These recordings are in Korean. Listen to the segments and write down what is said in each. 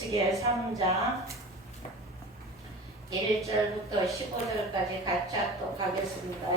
에스겔 3장 1절부터 15절까지 같이 합독하겠습니다.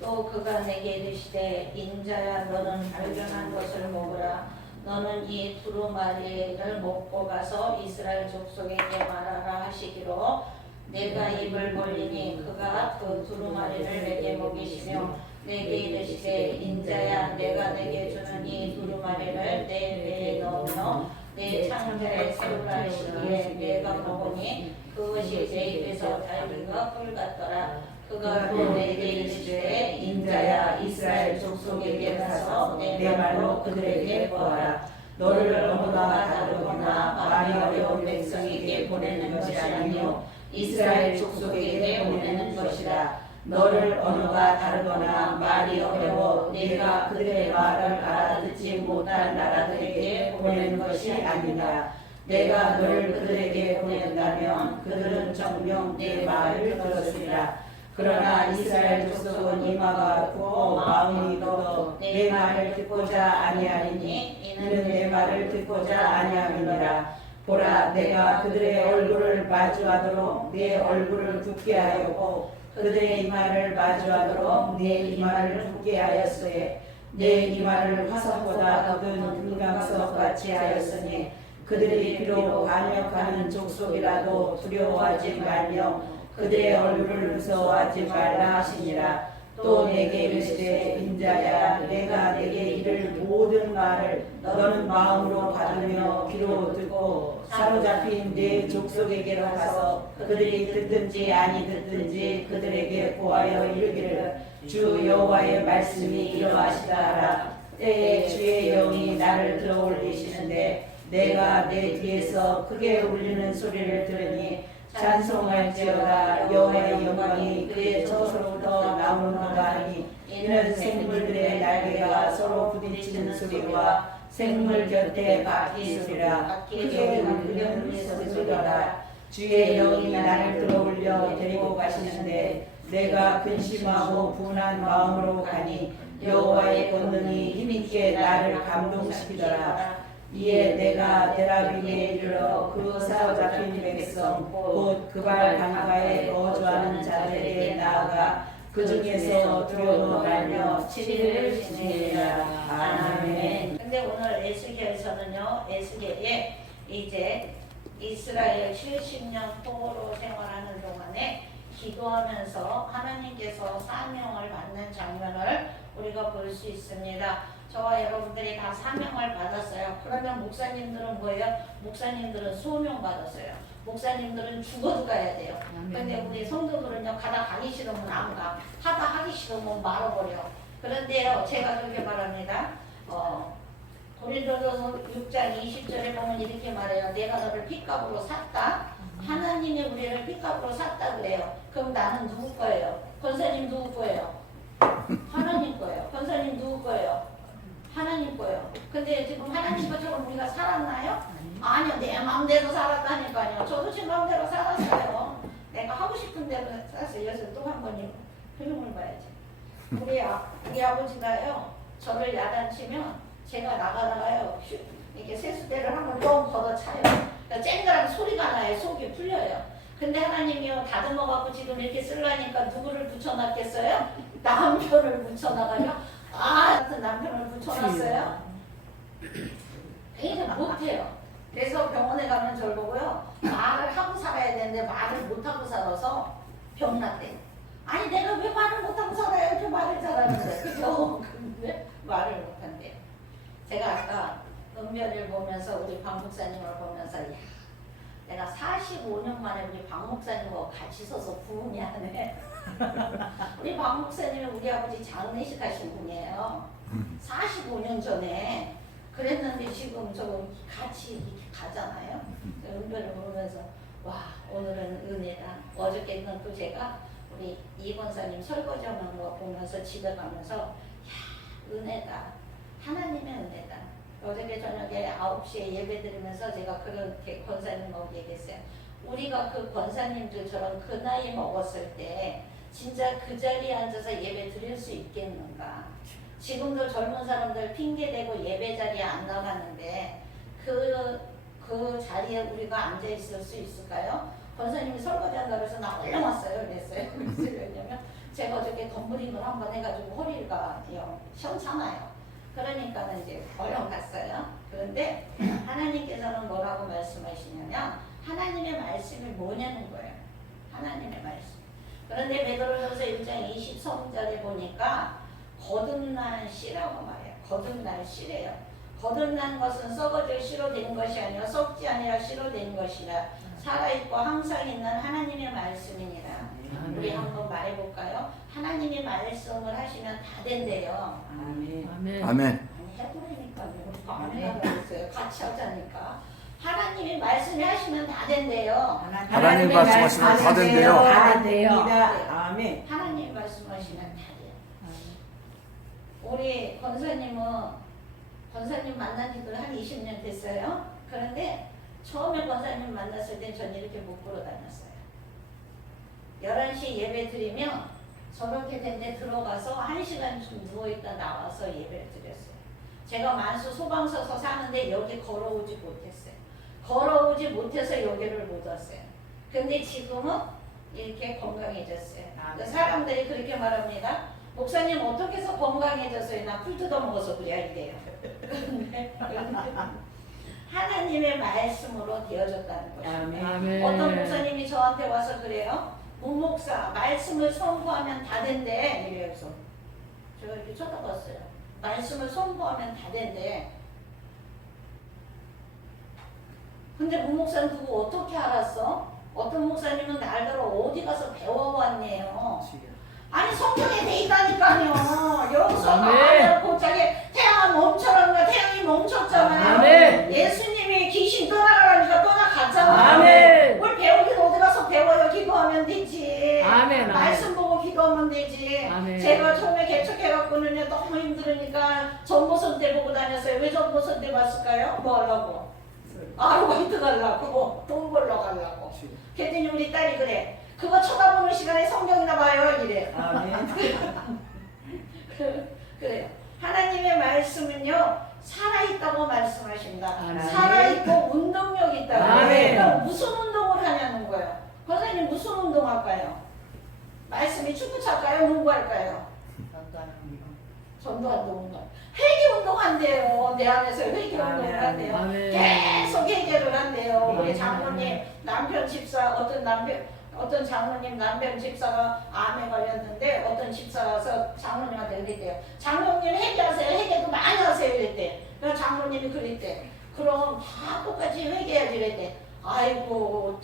또 그가 내게 이르시되 인자야 너는 발견한 것을 먹으라. 너는 이 두루마리를 먹고 가서 이스라엘 족속에게 말하라 하시기로 내가 입을 벌리니 그가 그 두루마리를 내게 먹이시며 내게 이르시되 인자야 내가 내게 주는 이 두루마리를 내 배에 넣으며 내 창자에 세우라 하시기에 내가 먹으니 그것이 내 입에서 달기가 꿀 같더라. 그가 또 내게 이르시되 인자야 이스라엘 족속에게 가서 내 말로 그들에게 보아라. 너를 언어가 다르거나 말이 어려운 백성에게 보내는 것이 아니요 이스라엘 족속에게 보내는 것이라. 너를 언어가 다르거나 말이 어려워 내가 그들의 말을 알아듣지 못한 나라들에게 보내는 것이 아니라 내가 너를 그들에게 보낸다면 그들은 정녕 내 말을 들었으리라. 그러나 이스라엘 족속은 이마가 굽고 마음이 굳어 내 말을 듣고자 아니하리니 이는 내 말을 듣고자 아니함이니라. 보라 내가 그들의 얼굴을 마주하도록 내 얼굴을 굳게 하였고 그들의 이마를 마주하도록 내 이마를 굳게 하였으에 내 이마를 화석보다 굳은 금강석 같이 하였으니 그들이 비록 반역하는 족속이라도 두려워하지 말며 그들의 얼굴을 무서워하지 말라 하시니라. 또 내게 이르시되 인자야 내가 내게 이를 모든 말을 너는 마음으로 받으며 귀로 듣고 사로잡힌 내 족속에게로 가서 그들이 듣든지 아니 듣든지 그들에게 고하여 이르기를 주 여호와의 말씀이 이러하시다 하라. 때에 주의 영이 나를 들어 올리시는데 내가 내 뒤에서 크게 울리는 소리를 들으니 찬송할지어다. 여호와의 영광이 그의 처소로부터 나오는도다 하니 이는 생물들의 날개가 서로 부딪히는 소리와 생물 곁에 바퀴 소리라. 크게 울리는 소리라. 주의 영이 나를 들어올려 데리고 가시는데 내가 근심하고 분한 마음으로 가니 여호와의 권능이 힘있게 나를 감동시키더라. 이에 내가 데라빔에 이르러 그 사로잡힌 백성 곧 그발 강가에 거주하는 자들에게 나아가 그 중에서 두려워 말며 7일을 지내리라. 아멘. 근데 오늘 에스겔서는요, 에스겔이 이제 이스라엘 70년 포로 생활하는 동안에 기도하면서 하나님께서 사명을 받는 장면을 우리가 볼 수 있습니다. 저와 여러분들이 다 사명을 받았어요. 그러면 목사님들은 뭐예요? 목사님들은 소명 받았어요. 목사님들은 죽어도 가야 돼요. 근데 우리 성도들은요, 가다 가기 싫으면 안 가. 하다 하기 싫으면 말아버려. 그런데요, 제가 그렇게 말합니다. 고린도전서 6장 20절에 보면 이렇게 말해요. 내가 너를 핏값으로 샀다. 하나님이 우리를 핏값으로 샀다 그래요. 그럼 나는 누구 거예요? 권사님 누구 거예요? 하나님 거예요. 권사님 누구 거예요? 하나님 거예요. 근데 지금 하나님 것처럼 우리가 살았나요? 아니요. 내 마음대로 살았다니까요. 저도 제 마음대로 살았어요. 내가 하고 싶은 대로 살았어요. 그래서 또 한 번 표명을 봐야지. 우리 아버지가요. 저를 야단치면 제가 나가다가요. 이렇게 세수대를 한번 뻥 걷어차요. 그러니까 쨍그랑 소리가 나요. 속이 풀려요. 근데 하나님이요. 다듬어갖고 지금 이렇게 쓰려니까 누구를 붙여놨겠어요? 남편을 붙여나가요. 같은 남편을 붙여놨어요. 그러니까 못해요. 그래서 병원에 가면 저를 보고요. 말을 하고 살아야 되는데 말을 못하고 살아서 병났대. 아니 내가 왜 말을 못하고 살아요? 이렇게 말을 잘하는데. 그죠? 근데 말을 못한대요. 제가 아까 은별이를 보면서 우리 박 목사님을 보면서 야, 내가 45년 만에 우리 박 목사님하고 같이 서서 부흥이 하네. 우리 박 목사님이 우리 아버지 장례식 하신 분이에요. 45년 전에 그랬는데 지금 저 같이 이렇게 가잖아요. 은별을 보면서 와 오늘은 은혜다. 어저께는 또 제가 우리 이 권사님 설거지하는 거 보면서 집에 가면서 야 은혜다. 하나님의 은혜다. 어저께 저녁에 9시에 예배 드리면서 제가 그렇게 권사님하고 얘기했어요. 우리가 그 권사님들처럼 그 나이 먹었을 때 진짜 그 자리에 앉아서 예배 드릴 수 있겠는가. 지금도 젊은 사람들 핑계대고 예배 자리에 안 나가는데 그 그 자리에 우리가 앉아 있을 수 있을까요? 권사님이 설거지한다고 해서 나 얼른 왔어요 그랬어요. 왜냐면 제가 어저께 덤블링을 한번 해가지고 허리가 시원찮아요. 그러니까는 이제 얼른 갔어요. 그런데 하나님께서는 뭐라고 말씀하시냐면 하나님의 말씀이 뭐냐는 거예요. 하나님의 말씀. 그런데 베드로전서 1장 23절에 보니까 거듭난 씨라고 말해요. 거듭난 씨래요. 거듭난 것은 썩어질 씨로 된 것이 아니라 썩지 아니라 씨로 된 것이라 살아있고 항상 있는 하나님의 말씀이니라. 우리 한번 말해볼까요? 하나님의 말씀을 하시면 다 된대요. 아멘. 아멘. 아멘. 아니 해보라니까요. 아멘 그랬어요. 같이 하자니까. 하나님이 말씀이 하시면 다 된대요. 하나님 말씀하시면 다 된대요. 다 됩니다. 아멘. 하나님 말씀하시면 다 돼요. 우리 권사님 만난 지도 한 20년 됐어요. 그런데 처음에 권사님 만났을 때 전 이렇게 못 걸어 다녔어요. 11시 예배 드리면 저렇게 된 데 들어가서 1시간 좀 누워있다 나와서 예배를 드렸어요. 제가 만수 소방서서 사는데 여기 걸어오지 못했어요. 걸어오지 못해서 여기를 못 왔어요. 근데 지금은 이렇게 건강해졌어요. 사람들이 그렇게 말합니다. 목사님 어떻게 해서 건강해졌어요? 나 풀 뜯어먹어서 그래야 이래요. 하나님의 말씀으로 되어졌다는 것입니다. 아멘. 어떤 목사님이 저한테 와서 그래요. 목사 말씀을 선포하면 다 된대. 이래서 제가 이렇게 쳐다봤어요. 말씀을 선포하면 다 된대. 근데 목사님 그거 어떻게 알았어? 어떤 목사님은 날더러 어디 가서 배워왔네요. 아니 성경에 돼 있다니까요. 여기서 말을 곧자게 태양아 멈춰라니까 태양이 멈췄잖아요. 아멘. 예수님이 귀신 떠나가라니까 떠나갔잖아요. 아멘. 뭘 배우긴 어디 가서 배워요. 기도하면 되지. 아멘. 말씀 보고 기도하면 되지. 아멘. 제가 처음에 개척해갖고는 너무 힘들으니까 전보선 때 보고 다녔어요. 왜 전보선 때 봤을까요? 뭐 하려고? 아르바이트 가려고 돈 벌러 가려고. 그랬더니 우리 딸이 그래. 그거 쳐다보는 시간에 성경이나 봐요 이래. 아멘. 그래요. 하나님의 말씀은요 살아있다고 말씀하신다. 아멘. 살아있고 운동력이 있다고. 아멘. 그럼 무슨 운동을 하냐는 거예요. 권사님 무슨 운동할까요? 말씀이 축구 찰까요? 농구할까요? 전도하는 운동. 회개 운동한대요. 내 안에서 회개 운동을 한대요. 아멘. 계속 회개를 한대요. 우리 아멘. 장로님 남편 집사 어떤 장로님 남편 집사가 암에 걸렸는데 어떤 집사가 와서 장로님한테 그랬대요. 장로님 회개하세요. 회개도 많이 하세요. 이랬대. 그래서 장로님이 그랬대. 그럼 다 똑같이 회개해야지 이랬대. 아이고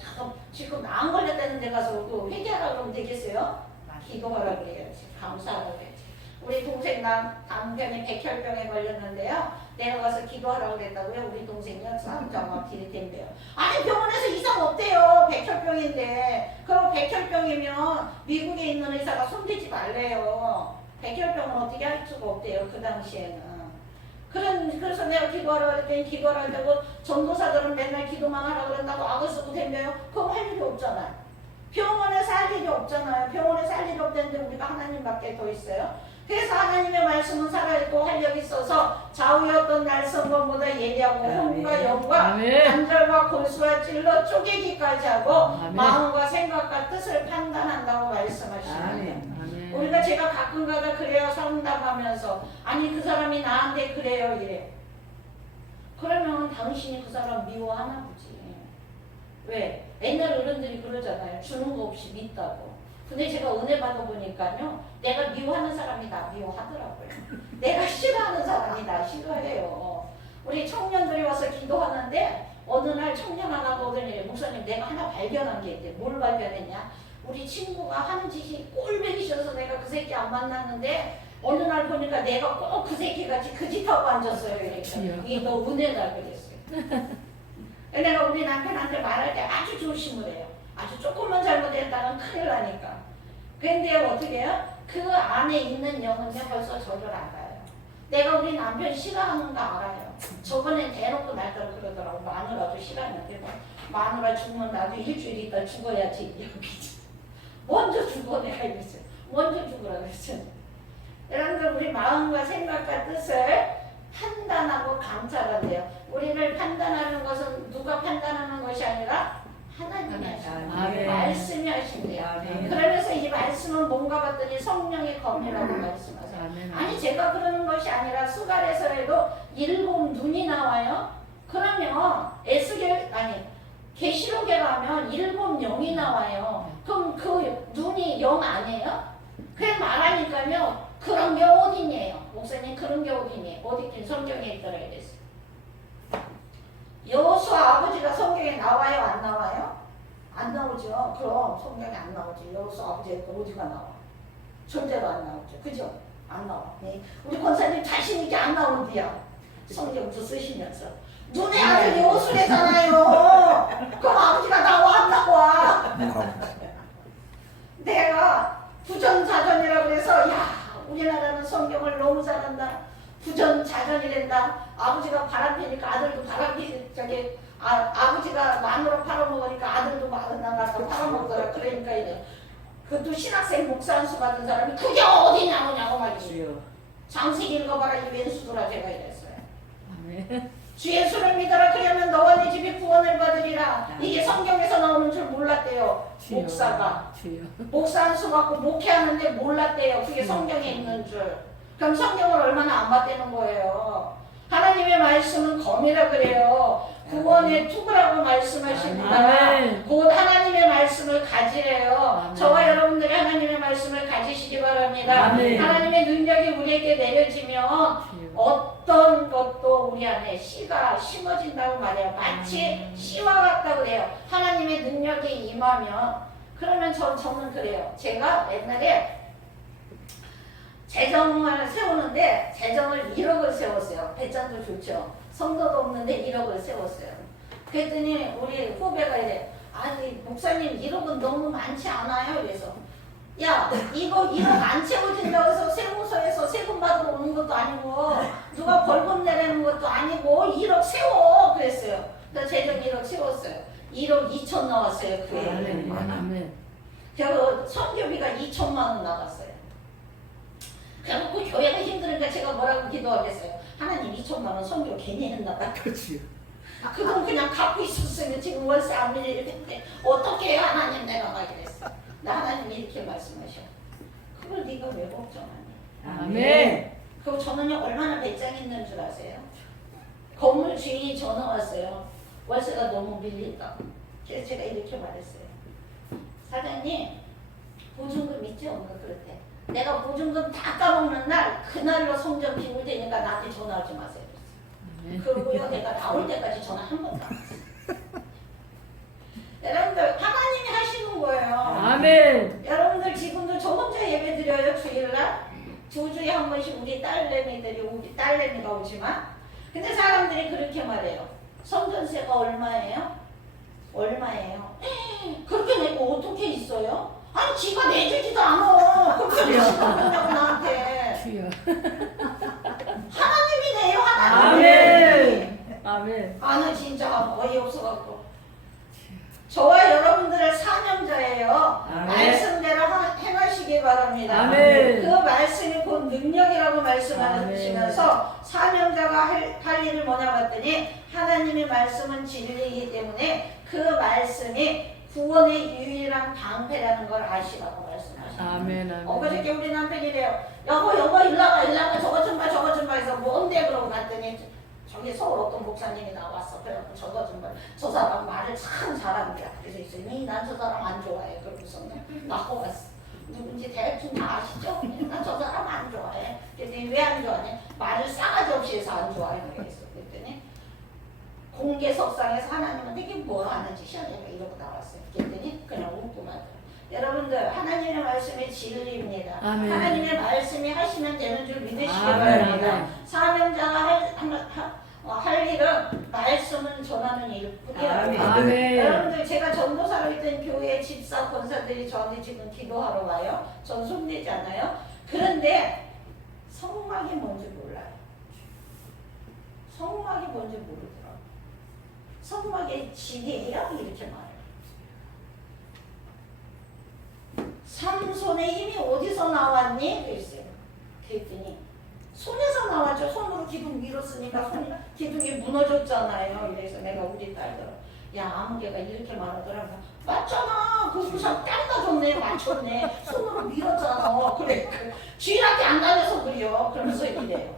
지금 암 걸렸다는 데 가서 그 회개하라 그러면 되겠어요? 기도하라 그래야지. 감사하라 그래야지. 우리 동생 남편이 백혈병에 걸렸는데요. 내가 가서 기도하라고 그랬다고요. 우리 동생이요. 막 들이댄대요. 아니 병원에서 이상 없대요. 백혈병인데. 그럼 백혈병이면 미국에 있는 의사가 손대지 말래요. 백혈병은 어떻게 할 수가 없대요. 그 당시에는. 그래서 내가 기도하라고 그랬더니 기도하라 한다고 전도사들은 맨날 기도만 하라고 그런다고 악을 쓰고 댕겨요. 그럼 할 일이 없잖아요. 병원에서 할 일이 없잖아요. 병원에서 할 일이 없다는데 우리가 하나님밖에 더 있어요. 그래서 하나님의 말씀은 살아있고 활력이 있어서 좌우의 어떤 날선검보다 예리하고 혼과 영과 아멘. 관절과 골수와 찔러 쪼개기까지 하고 아멘. 마음과 생각과 뜻을 판단한다고 말씀하십니다. 아멘. 아멘. 우리가 제가 가끔가다 그래요. 상담하면서 아니 그 사람이 나한테 그래요 이래. 그러면 당신이 그 사람 미워하나 보지. 왜? 옛날 어른들이 그러잖아요. 주는 거 없이 믿다고. 근데 제가 은혜 받아보니까요. 내가 미워하는 사람이 나 미워하더라고요. 내가 싫어하는 사람이 나 싫어해요. 우리 청년들이 와서 기도하는데 어느 날 청년 하나가 오더니 목사님 내가 하나 발견한 게 있대. 뭘 발견했냐? 우리 친구가 하는 짓이 꼴보기 싫어서 내가 그 새끼 안 만났는데 어느 날 보니까 내가 꼭 그 새끼 같이 그 짓하고 앉았어요. 이게 너 은혜다 그랬어요. 내가 우리 남편한테 말할 때 아주 조심을 해요. 아주 조금만 잘못했다면 큰일 나니까. 그런데 어떻게 해요? 그 안에 있는 영은요 벌써 저를 알아요. 내가 우리 남편 싫어하는 거 알아요. 저번에 대놓고 날따라 그러더라고. 마누라도 싫어하는데 마누라 죽으면 나도 일주일 있다 죽어야지. 여기지. 먼저 죽어 내가 이랬어요. 먼저 죽으라 그랬어요. 여러분들 우리 마음과 생각과 뜻을 판단하고 감찰한대요. 우리를 판단하는 것은 누가 판단하는 것이 아니라 하나님이 하신다. 아멘. 말씀이 하신대요. 아멘. 그러면서 이 말씀은 뭔가 봤더니 성령의 검이라고 말씀하세요. 아멘. 아니 제가 그러는 것이 아니라 수갈에서라도 7 눈이 나와요. 그러면 에스겔 아니 계시록에 가면 7 영이 나와요. 그럼 그 눈이 영 아니에요? 그래 말하니까요. 그런 게 어디니에요? 목사님 그런 게 어디니? 어디 있긴 성경에 있더라 이랬어요. 여호수아 아버지가 성경에 나와요? 안 나와요? 안 나오죠. 그럼 성경에 안 나오지. 여호수아 아버지가 어디가 나와? 절대로 안 나오죠. 그죠? 안 나와. 네. 우리 권사님 자신 있게 안 나오는데요. 성경도 쓰시면서 눈의 아들 여호수아잖아요. 그럼 아버지가 나와 안 나와? 내가 부전자전이라고 그래서 야 우리나라는 성경을 너무 잘한다. 부전자전이란다. 아버지가 바람피니까 아들도 바람피 저기 아버지가 마누라 팔아먹으니까 아들도 나가서 팔아먹더라. 그러니까 이제 그것도 신학생 목사 한수 받은 사람이 그게 어디 나오냐고 말이에요. 장세기 읽어봐라 이 왼수더라 제가 이랬어요. 아멘. 주 예수를 믿어라 그러면 너와 네 집이 구원을 받으리라. 이게 성경에서 나오는 줄 몰랐대요. 주여. 목사가 주여. 목사 한수 받고 목회하는데 몰랐대요. 그게 성경에 있는 줄. 그럼 성경을 얼마나 안 받대는 거예요. 하나님의 말씀은 검이라 그래요. 구원의 투구라고 말씀하십니다. 아멘. 곧 하나님의 말씀을 가지래요. 아멘. 저와 여러분들이 하나님의 말씀을 가지시기 바랍니다. 아멘. 하나님의 능력이 우리에게 내려지면 어떤 것도 우리 안에 씨가 심어진다고 말해요. 마치 씨와 같다고 그래요. 하나님의 능력이 임하면 그러면 저는 그래요. 제가 옛날에 재정을 세우는데 재정을 1억을 세웠어요. 배짱도 좋죠. 성도도 없는데 1억을 세웠어요. 그랬더니 우리 후배가 이래 아니 목사님 1억은 너무 많지 않아요? 그래서 야 이거 1억 안 채워진다고 해서 세무서에서 세금 받으러 오는 것도 아니고 누가 벌금 내라는 것도 아니고 1억 세워 그랬어요. 그래서 재정 1억 세웠어요. 1억 2천 나왔어요. 그 아멘. 해. 아멘. 저 선교비가 2천만 원 나갔어요. 그래갖고 교회가 힘드니까 제가 뭐라고 기도하겠어요. 하나님 2천만 원 선교 괜히 했나 봐. 그렇지요. 그 돈 그냥 갖고 있었으면 지금 월세 안 밀릴 텐데 어떻게 해요 하나님 내가 막 이랬어. 나 하나님이 이렇게 말씀하셔. 그걸 네가 왜 걱정하니? 아멘. 그리고 저는요 얼마나 배짱 있는 줄 아세요? 건물 주인이 전화 왔어요. 월세가 너무 밀린다고. 그래서 제가 이렇게 말했어요. 사장님 보증금 있죠? 뭔가 그렇대. 내가 보증금 다 까먹는 날 그날로 성전 비울 테니까 나한테 전화하지 마세요. 그러고요 내가 나올 때까지 전화 한 번도 안 했어요. 여러분들 하나님이 하시는 거예요. 아멘. 여러분들 지금도 저 혼자 예배 드려요 주일날 2주에 한 번씩 우리 딸내미가 오지만 근데 사람들이 그렇게 말해요. 성전세가 얼마예요? 얼마예요? 그렇게 내고 어떻게 있어요? 아니 지가 내주지도 않아. 그렇게 내시냐고 나한테. 주여. 하나님이 내요 하나님. 아멘. 아멘. 나는 진짜 어이없어갖고 저와 여러분들의 사명자예요. 아멘. 말씀대로 행하시기 바랍니다. 아멘. 그 말씀이 곧 능력이라고 말씀하시면서 사명자가 할 일을 뭐냐 봤더니 하나님의 말씀은 진리이기 때문에 그 말씀이 구원의 유일한 방패라는 걸 아시라고 말씀하십니다. 아멘. 아멘. 엊그저께 우리 남편이래요. 여보 일나가 저거 좀 봐 해서 뭔데 그러고 갔더니 저기 서울 어떤 목사님이 나왔어. 그래갖고 저거 좀 봐. 저 사람 말을 참 잘한다. 그래서 있으니 난 저 사람 안 좋아해. 그러고서 나고 갔어. 누군지 대충 다 아시죠? 난 저 사람 안 좋아해. 그랬더니 왜 안 좋아하냐? 말을 싸가지 없이 해서 안 좋아해. 그랬어. 그랬더니 공개석상에서 하나님은 이게 뭐 하는 짓이야? 내가 이러고 나왔어요. 그랬더니 그냥 웃고만. 여러분들 하나님의 말씀이 진리입니다. 아멘. 하나님의 말씀이 하시면 되는 줄 믿으시기 아멘. 바랍니다. 아멘. 사명자가 할 일은 말씀을 전하는 일뿐이에요. 아멘. 아멘. 여러분들 제가 전도사로 있던 교회 집사 권사들이 저한테 지금 기도하러 와요. 전 손대지 않아요. 그런데 성막이 뭔지 몰라요. 성막이 뭔지 모르더라고요. 성막의 진이에요? 이렇게 말해요. 삼손의 힘이 어디서 나왔니? 그랬어요. 그랬더니 손에서 나왔죠. 손으로 기둥 밀었으니까 기둥이 무너졌잖아요. 그래서 내가 우리 딸들 야 아무개가 이렇게 말하더라고. 맞잖아. 그 부산 딸다 줬네. 맞췄네. 손으로 밀었잖아. 그래. 쥐한테 안 다녀서 그래요. 그러면서 이래요.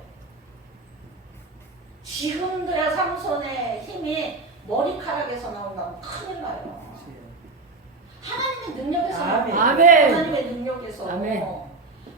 지금도야 삼손의 힘이 머리카락에서 나온다면 큰일 나요. 하나님의 능력에서 아멘. 아멘. 하나님의 능력에서 아멘.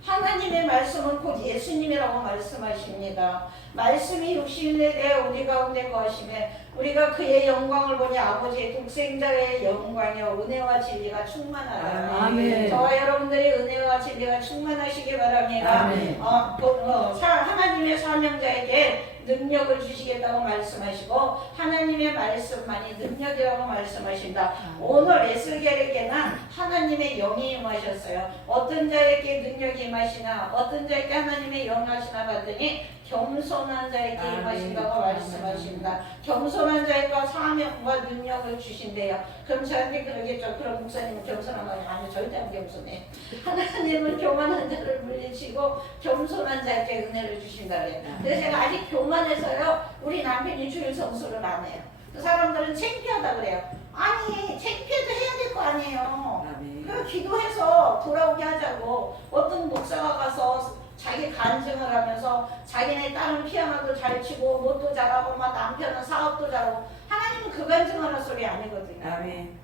하나님의 말씀은 곧 예수님이라고 말씀하십니다. 말씀이 육신이 되어 우리 가운데 거하심에 우리가 그의 영광을 보니 아버지의 독생자의 영광이요 은혜와 진리가 충만하라. 아멘. 저와 여러분들이 은혜와 진리가 충만하시기 바랍니다. 아멘. 하나님의 사명자에게 능력을 주시겠다고 말씀하시고 하나님의 말씀만이 능력이라고 말씀하신다. 오늘 에스겔에게는 하나님의 영이 임하셨어요. 어떤 자에게 능력이 임하시나 어떤 자에게 하나님의 영이 임하시나 봤더니 겸손한 자에게 아멘. 임하신다고 말씀하십니다. 겸손한 자에게 사명과 능력을 주신대요. 그럼 저한테 그러겠죠. 그럼 목사님은 겸손한 거 아니에요. 절대 안 겸손해. 하나님은 교만한 자를 물리치고 겸손한 자에게 은혜를 주신다 그래요. 그래서 제가 아직 교만해서요. 우리 남편이 주일 성수를 안 해요. 그 사람들은 창피하다 그래요. 아니 창피해도 해야 될 거 아니에요. 그 기도해서 돌아오게 하자고. 어떤 목사가 가서 자기 간증을 하면서 자기네 딸은 피아노도 잘 치고 못도 잘하고 막 남편은 사업도 잘하고 하나님은 그 간증하는 소리 아니거든요. 아멘.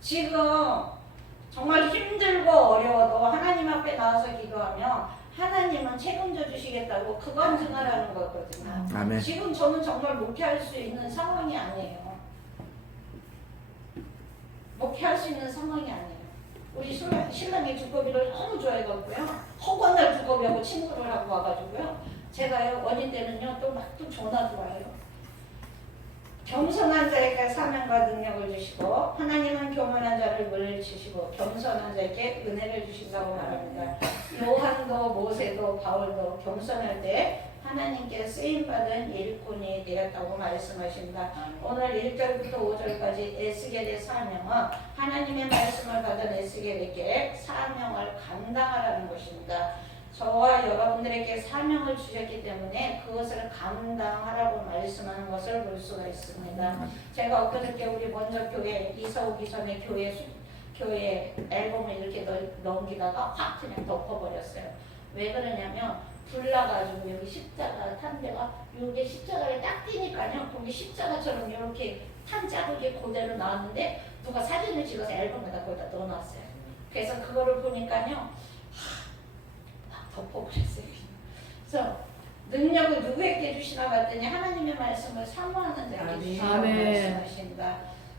지금 정말 힘들고 어려워도 하나님 앞에 나와서 기도하면 하나님은 책임져 주시겠다고 그 간증을 하는 거거든요. 아멘. 지금 저는 정말 목회할 수 있는 상황이 아니에요. 목회할 수 있는 상황이 아니에요. 우리 신랑이 두꺼비를 너무 좋아해갖고요. 허구한 날 두꺼비하고 친구를 하고 와가지고요. 제가요 어린 때는요 또 전화도 와요. 겸손한 자에게 사명과 능력을 주시고 하나님은 교만한 자를 물리치시고 겸손한 자에게 은혜를 주신다고 말합니다. 요한도 모세도 바울도 겸손할 때 하나님께 쓰임받은 일꾼이 되었다고 말씀하십니다. 오늘 1절부터 5절까지 에스겔의 사명은 하나님의 말씀을 받은 에스겔에게 사명을 감당하라는 것입니다. 저와 여러분들에게 사명을 주셨기 때문에 그것을 감당하라고 말씀하는 것을 볼 수가 있습니다. 제가 엊그저께 우리 먼저 교회 이사 오기 전에 교회 앨범을 이렇게 넘기다가 확 그냥 덮어버렸어요. 왜 그러냐면 불나가지고 여기 십자가 탄 데가 여기 십자가를 딱 띄니까요 거기 십자가처럼 이렇게 탄 자국이 그대로 나왔는데 누가 사진을 찍어서 앨범에다 거기다 넣어놨어요. 그래서 그거를 보니까요 덮어버렸어요. 그래서 능력을 누구에게 주시나 봤더니 하나님의 말씀을 사모하는 자에게 주시라고 아멘. 말씀하십니다.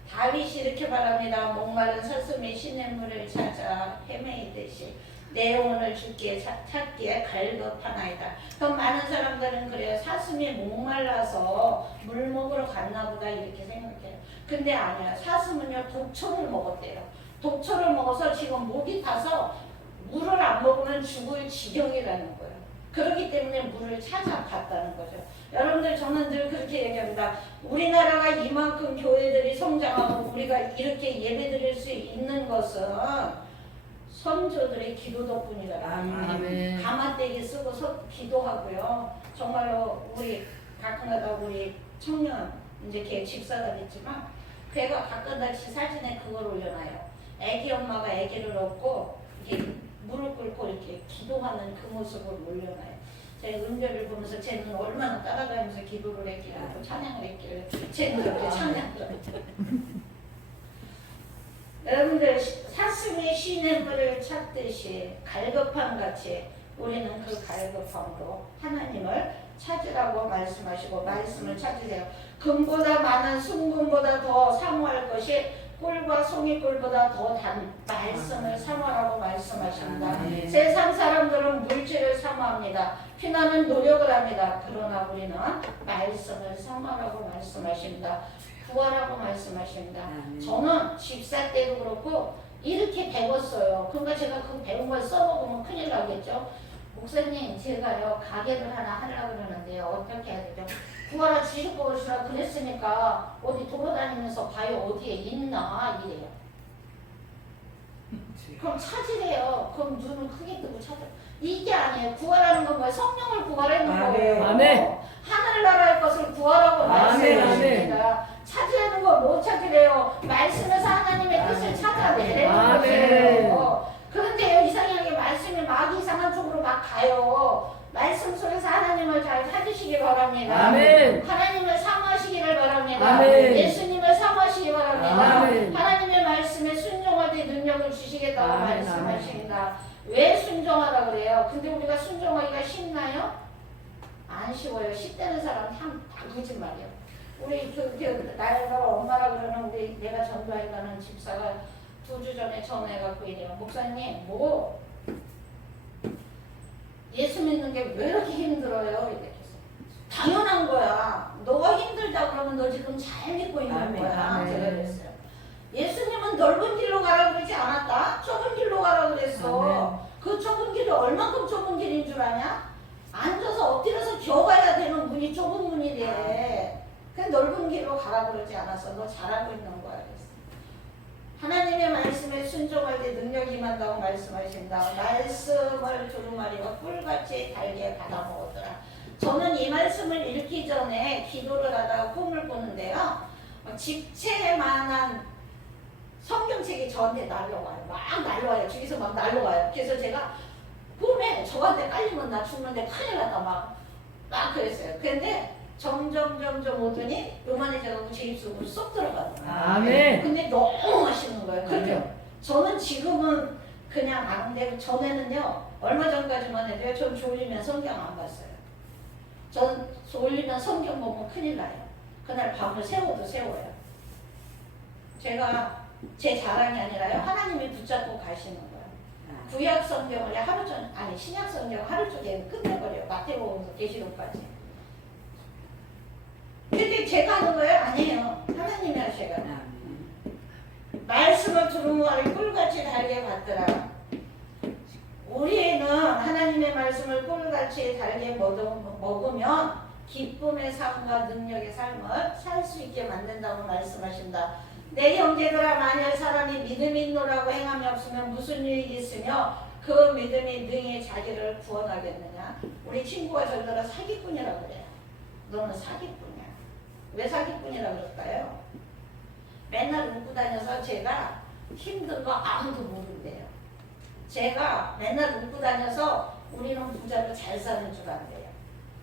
다윗이 이렇게 말합니다. 목마른 사슴이 시냇물을 찾아 헤매이듯이 내 영혼을 주께 찾기에 갈급하나이다. 그럼 많은 사람들은 그래요. 사슴이 목말라서 물 먹으러 갔나 보다 이렇게 생각해요. 근데 아니야. 사슴은요 독초를 먹었대요. 독초를 먹어서 지금 목이 타서 물을 안 먹으면 죽을 지경이라는 거예요. 그렇기 때문에 물을 찾아갔다는 거죠. 여러분들 저는 늘 그렇게 얘기합니다. 우리나라가 이만큼 교회들이 성장하고 우리가 이렇게 예배드릴 수 있는 것은 선조들의 기도 덕분이다. 아멘. 가마떼기 쓰고 기도하고요. 정말로 우리 가끔가다 우리 청년 이제 걔 집사가겠지만 걔가 가끔가다 사진에 그걸 올려놔요. 애기 엄마가 애기를 얻고 이렇게 무릎 꿇고 이렇게 기도하는 그 모습을 올려놔요. 제 은별을 보면서 쟤는 얼마나 따라다니면서 기도를 했길래 또 찬양을 했길래 쟤는 이렇게 찬양을 여러분들 사슴이 시냇물을 찾듯이 갈급함같이 우리는 그 갈급함으로 하나님을 찾으라고 말씀하시고 말씀을 찾으세요. 금보다 많은 순금보다 더 사모할 것이 꿀과 송이꿀보다 더 단 말씀을 사모하라고 말씀하십니다. 세상 사람들은 물질을 사모합니다. 피나는 노력을 합니다. 그러나 우리는 말씀을 사모하라고 말씀하십니다. 구하라고 말씀하십니다. 저는 집사 때도 그렇고 이렇게 배웠어요. 그러니까 제가 그 배운 걸 써먹으면 큰일 나겠죠. 목사님 제가요 가게를 하나 하려고 그러는데요. 어떻게 해야 되죠? 구하라 주실 것이라 그랬으니까 어디 돌아다니면서 봐요. 어디에 있나 이래요. 그럼 찾으래요. 그럼 눈을 크게 뜨고 찾아. 이게 아니에요. 구하라는 건 뭐예요? 성령을 구하라는 거예요. 아멘. 하늘나라의 것을 구하라고 아멘. 말씀하십니다. 찾으라는 걸 못 찾으래요. 말씀에서 하나님의 뜻을 찾아내라는 아멘. 거예요. 그런데요, 이상하게 말씀이 막 이상한 쪽으로 막 가요. 말씀 속에서 하나님을 잘 찾으시기 바랍니다. 아멘. 하나님을 사모하시기를 바랍니다. 아멘. 예수님을 사모하시기 바랍니다. 아멘. 하나님의 말씀에 순종할 때 능력을 주시겠다고 아멘. 말씀하십니다. 왜 순종하라 그래요? 근데 우리가 순종하기가 쉽나요? 안 쉬워요. 쉽다는 사람 다 거짓말이에요. 우리 나의 엄마라 그러는 우리 내가 전도해 가는 집사가 2주 전에 전화해갖고 이래요. 목사님 뭐 예수 믿는 게 왜 이렇게 힘들어요? 이렇게 해서 당연한 거야. 너가 힘들다 그러면 너 지금 잘 믿고 있는 아멘, 거야. 아멘. 제가 그랬어요. 예수님은 넓은 길로 가라 그러지 않았다. 좁은 길로 가라 그랬어. 그 좁은 길이 얼만큼 좁은 길인 줄 아냐? 앉아서 엎드려서 겨가야 되는 문이 좁은 문이래. 그 넓은 길로 가라 그러지 않았어. 너 잘하고 있는 거야. 그랬어. 하나님의 말씀에 순종할 때 능력이 임한다고 말씀하신다. 말씀을 두루마리가 꿀같이 달게 받아먹었더라. 저는 이 말씀을 읽기 전에 기도를 하다가 꿈을 꾸는데요. 집채만한 성경책이 저한테 날라와요. 막 날라와요. 주위에서 막 날라와요. 그래서 제가 꿈에 저한테 깔리면 나 죽는데 큰일 났다 막 그랬어요. 근데 점점 오더니 요만해져가지고 제 입속으로 쏙 들어가는 거예요. 아멘. 근데 너무 맛있는 거예요. 그죠? 아멘. 저는 지금은 그냥 아는데 전에는요. 얼마 전까지만 해도요. 전 졸리면 성경 안 봤어요. 전 졸리면 성경 보면 큰일 나요. 그날 밤을 새워도 새워요. 제가 제 자랑이 아니라요. 하나님이 붙잡고 가시는 거예요. 구약 성경을 신약 성경 하루 종일 끝내버려요. 마태복음부터 계시록까지. 근데 제가 하는 거예요? 아니에요. 하나님이 하셔요. 말씀을 두루마리 꿀같이 달게 받더라. 우리는 하나님의 말씀을 꿀같이 달게 먹으면 기쁨의 삶과 능력의 삶을 살 수 있게 만든다고 말씀하신다. 내 형제들아 만일 사람이 믿음이 있노라고 행함이 없으면 무슨 유익이 있으며 그 믿음이 능히 자기를 구원하겠느냐. 우리 친구가 저더러 사기꾼이라고 그래요. 너는 사기꾼이야. 왜 사기꾼이라고 그럴까요? 맨날 웃고 다녀서 제가 힘든 거 아무도 모른대요. 제가 맨날 웃고 다녀서 우리는 부자로 잘 사는 줄 알아요.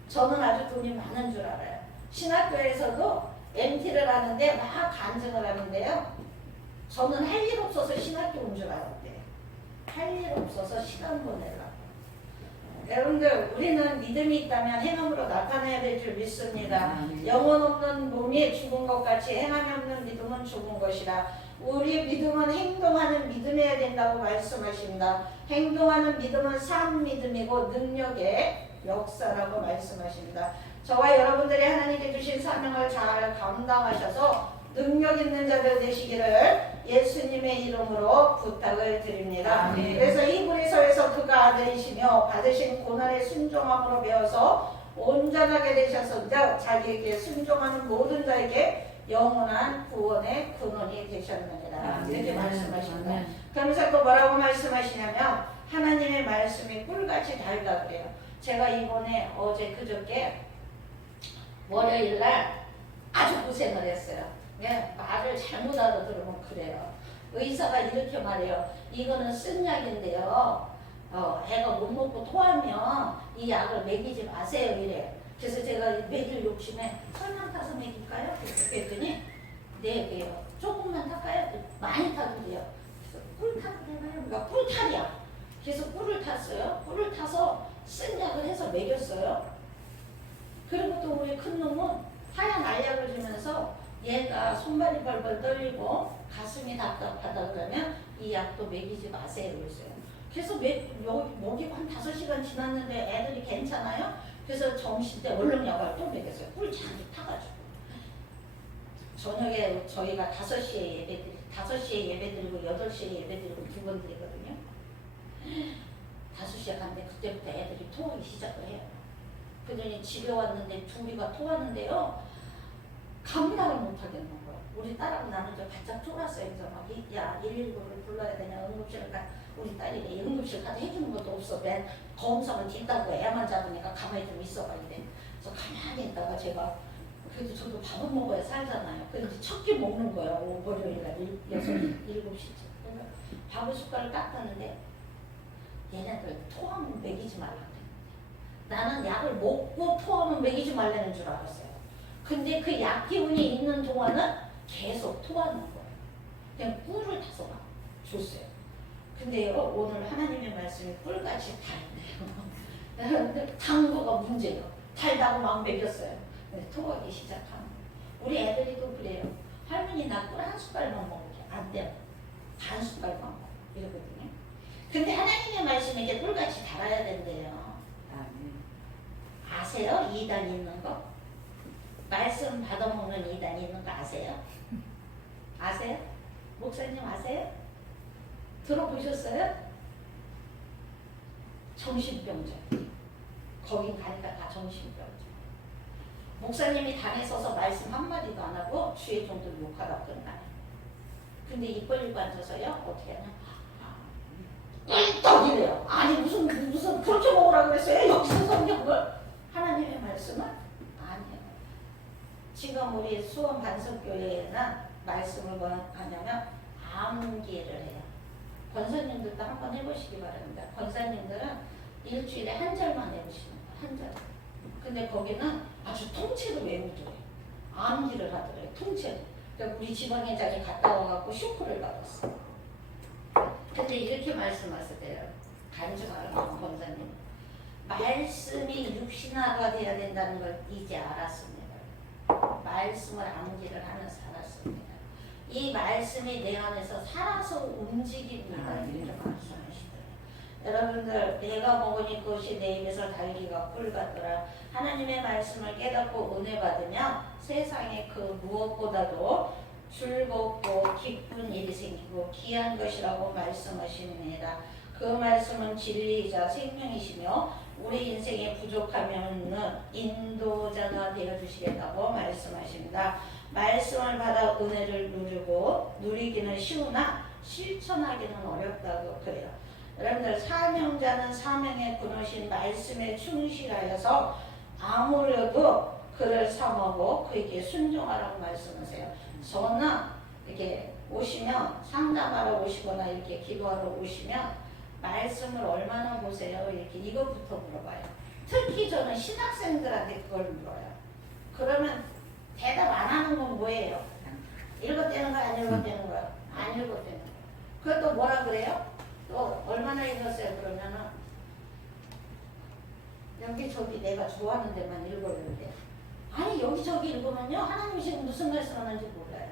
저는 아주 돈이 많은 줄 알아요. 신학교에서도 MT를 하는데 막 간증을 하는데요. 저는 할 일 없어서 신학교 온 줄 알았대요. 할 일 없어서 시간 보내려고. 여러분들 우리는 믿음이 있다면 행함으로 나타내야 될 줄 믿습니다. 영혼 없는 몸이 죽은 것 같이 행함이 없는 믿음은 죽은 것이라. 우리의 믿음은 행동하는 믿음이어야 된다고 말씀하십니다. 행동하는 믿음은 산 믿음이고 능력의 역사라고 말씀하십니다. 저와 여러분들이 하나님께 주신 사명을 잘 감당하셔서 능력 있는 자들 되시기를 예수님의 이름으로 부탁을 드립니다. 그래서 히브리서에서 그가 아들이시며 받으신 고난의 순종함으로 배워서 온전하게 되셔서 자기에게 순종하는 모든 자에게 영원한 구원의 근원이 되셨느니라. 이렇게 말씀하십니다. 그러면서 또 뭐라고 말씀하시냐면 하나님의 말씀이 꿀같이 달다 그래요. 제가 이번에 그저께 월요일날 아주 고생을 했어요. 말을 잘못 알아들으면 그래요. 의사가 이렇게 말해요. 이거는 쓴 약인데요. 애가 못 먹고 토하면 이 약을 먹이지 마세요 이래요. 그래서 제가 먹일 욕심에 설탕 타서 먹일까요? 그랬더니 네 개요. 조금만 탈까요? 많이 타도 돼요. 그래서 꿀 타도 되나요? 그러니까 꿀탈이야. 그래서 꿀을 탔어요. 꿀을 타서 쓴 약을 해서 먹였어요. 그리고 또 우리 큰 놈은 하얀 알약을 주면서 얘가 손발이 벌벌 떨리고 가슴이 답답하다 그러면 이 약도 먹이지 마세요 그랬어요. 그래서 먹이고 한 5시간 지났는데 애들이 괜찮아요? 그래서 점심때 얼른 약을 또 먹였어요. 꿀 잔뜩 타가지고. 저녁에 저희가 5시에 예배 드리고 8시에 예배 드리고 2번 드리거든요. 5시에 갔는데 그때부터 애들이 토하기 시작을 해요. 그러더니 집에 왔는데 둘이가 토하는데요. 감당을 못 하겠는 거예요. 우리 딸하고 나는 저 바짝 쫄았어요. 그래서 막, 야, 119를 불러야 되냐, 응급실을 가. 우리 딸이 응급실 가서 해주는 것도 없어. 맨 검사만 뒷다고 애만 잡으니까 가만히 좀 있어봐, 이래. 그래서 가만히 있다가 제가, 그래도 저도 밥은 먹어야 살잖아요. 그래서 첫 끼 먹는 거예요. 월요일날 7시쯤. 그래서 밥을 숟가락을 닦았는데, 얘네들 토하면 먹이지 말라고. 나는 약을 먹고 토하면 먹이지 말라는 줄 알았어요. 근데 그 약 기운이 있는 동안은 계속 토하는 거예요. 그냥 꿀을 타서 막 줬어요. 근데요, 오늘 하나님의 말씀이 꿀같이 달네요. 단 거가 문제예요. 달다고 막 먹였어요. 근데 토하기 시작하는 거예요. 우리 애들이도 그래요. 할머니 나 꿀 한 숟갈만 먹을게. 안 돼요. 반 숟갈만 먹어. 이러거든요. 근데 하나님의 말씀이 이게 꿀같이 달아야 된대요. 아세요? 이단 있는 거? 말씀 받아먹는 이단 있는 거 아세요? 아세요? 목사님 아세요? 들어보셨어요? 정신병자. 거긴 가니까 다 정신병자. 목사님이 단에 서서 말씀 한마디도 안 하고 주의 종들 욕하다 끝나요. 근데 입 벌리고 앉아서요, 어떻게 하냐? 꿀떡이래요. 아니 무슨 그렇게 먹으라고 그랬어요? 여기서 성경을? 하나님의 말씀은 아니에요. 지금 우리 수원 반석교회에는 말씀을 뭐 하냐면 암기를 해요. 권사님들도 한번 해보시기 바랍니다. 권사님들은 일주일에 한 절만 외우시는 거예요. 한 절. 근데 거기는 아주 통째로 외우더래요. 암기를 하더래요. 통째로. 그러니까 우리 지방회장이 갔다 와갖고 쇼크를 받았어. 근데 이렇게 말씀하세요. 간증하라고 권사님. 말씀이 육신화가 돼야 된다는 걸 이제 알았습니다. 말씀을 암기를 하면서 알았습니다. 이 말씀이 내 안에서 살아서 움직입니다. 이렇게 말씀하시더라고요. 여러분들 내가 먹으니 그것이 내 입에서 달기가 꿀 같더라. 하나님의 말씀을 깨닫고 은혜 받으면 세상에 그 무엇보다도 즐겁고 기쁜 일이 생기고 귀한 것이라고 말씀하십니다. 그 말씀은 진리이자 생명이시며 우리 인생에 부족하면은 인도자가 되어주시겠다고 말씀하십니다. 말씀을 받아 은혜를 누리기는 쉬우나 실천하기는 어렵다고 그래요. 여러분들 사명자는 사명에 굳으신 말씀에 충실하여서 아무래도 그를 삼하고 그에게 순종하라고 말씀하세요. 저는 이렇게 오시면 상담하러 오시거나 이렇게 기도하러 오시면 말씀을 얼마나 보세요? 이렇게 이것부터 물어봐요. 특히 저는 신학생들한테 그걸 물어요. 그러면 대답 안 하는 건 뭐예요? 읽었다는 거 안 읽었다는 거요? 안 읽었다는 거. 그것도 뭐라 그래요? 또 얼마나 읽었어요? 그러면은 여기저기 내가 좋아하는 데만 읽었는데 아니 여기저기 읽으면요 하나님이 지금 무슨 말씀하는지 몰라요.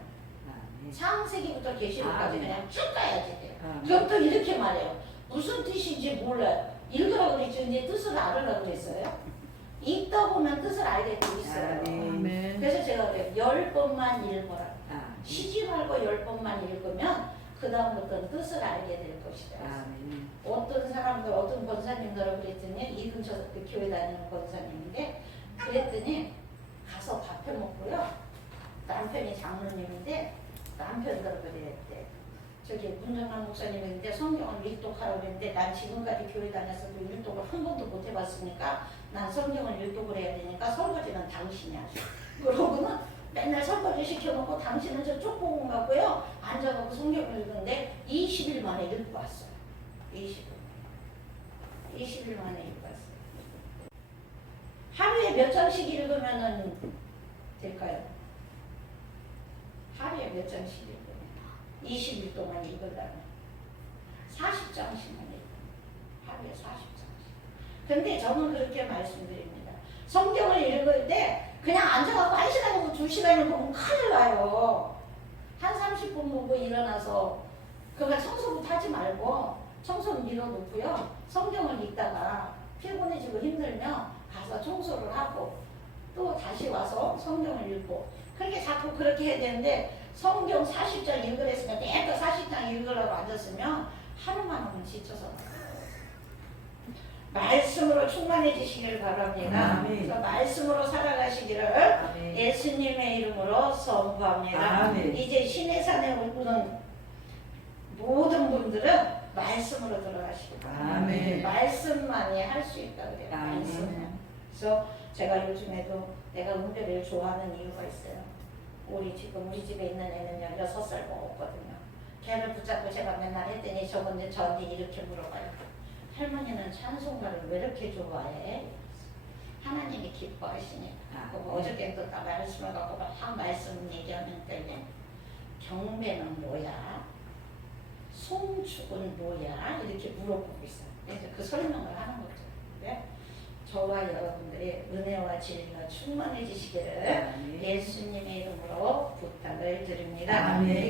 창세기부터 계시록까지 그냥 쭉 가야지 돼요. 그럼 또 이렇게 말해요. 무슨 뜻인지 몰라요. 읽으라고 그랬죠. 이제 뜻을 알으라고 그랬어요. 읽다 보면 뜻을 알게 돼 있어요. 아멘. 그래서 제가 그래요. 10번만 읽어라. 쉬지 말고 10번만 읽으면 그 다음부터는 뜻을 알게 될 것이다. 어떤 사람들, 어떤 권사님들하고 그랬더니 이 근처 그 교회 다니는 권사님인데 그랬더니 가서 밥 해먹고요. 남편이 장로님인데 남편들하고 그랬대. 저기 문정남 목사님인데 성경을 일독하라고 그랬는데 난 지금까지 교회 다녔어도 일독을 한 번도 못 해봤으니까 난 성경을 일독을 해야 되니까 설거지는 당신이 하죠. 그러고는 맨날 설거지 시켜놓고 당신은 저쪽 보고 가고요. 앉아갖고 성경을 읽는데 20일 만에 읽고 왔어요. 20일 만에 읽고 왔어요. 하루에 몇 장씩 읽으면 될까요? 하루에 몇 장씩 읽으면 20일 동안 읽으려면 40장씩만 읽어요. 하루에 40장씩. 근데 저는 그렇게 말씀드립니다. 성경을 읽을 때 그냥 앉아갖고 1시간이고 2시간이고 보면 큰일 나요. 한 30분 보고 일어나서 그러니까 청소부터 하지 말고 청소는 밀어놓고요. 성경을 읽다가 피곤해지고 힘들면 가서 청소를 하고 또 다시 와서 성경을 읽고 그렇게 자꾸 그렇게 해야 되는데 성경 40장 읽으랬으니까 내가 40장 읽으려고 앉았으면 하루만 하면 지쳐서 말씀으로 충만해지시길 바랍니다. 아멘. 그래서 말씀으로 살아가시기를 아멘. 예수님의 이름으로 선포합니다. 아멘. 이제 시내산에 오는 모든 분들은 말씀으로 들어가시기 바랍니다. 아멘. 말씀만이 할 수 있다 그래요. 아멘. 말씀만. 그래서 제가 요즘에도 내가 은별이를 좋아하는 이유가 있어요. 우리 집에 있는 애는요 6살 먹었거든요. 걔를 붙잡고 제가 맨날 했더니 저번에 저한테 이렇게 물어봐요. 할머니는 찬송가를 왜 이렇게 좋아해? 하나님이 기뻐하시니까. 어저께도 나 말씀을 갖고 막 말씀 얘기하는데 경배는 뭐야? 송축은 뭐야? 이렇게 물어보고 있어요. 그래서 그 설명을 하는 거죠. 네? 저와 여러분들의 은혜와 진리가 충만해지시기를 아멘. 예수님의 이름으로 부탁을 드립니다. 아멘.